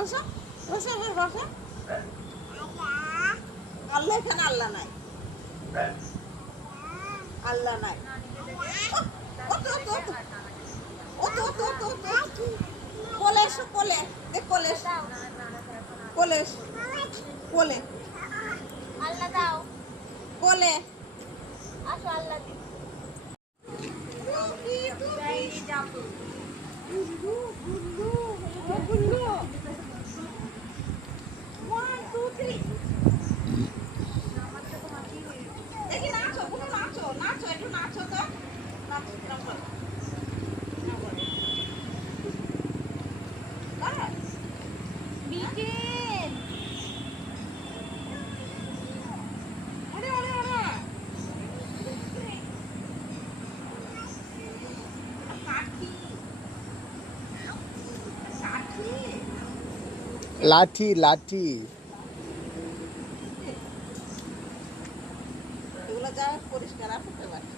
বসো বসো বসো। আল্লাহ এখানে আল্লাহ নাই, আল্লাহ নাই। কোলে এসো, কোলে দেখ, কোলে এসো, কোলে এসো, কোলে আল্লাহ দাও, কোলে আসো আল্লাহ দিই। দেখি নাচো, কোনো নাচো, নাচো একটু নাচো তো, নাচো নাচো। বিকেল লাঠি লাঠি এগুলো যা পরিষ্কার আর করতে পারি।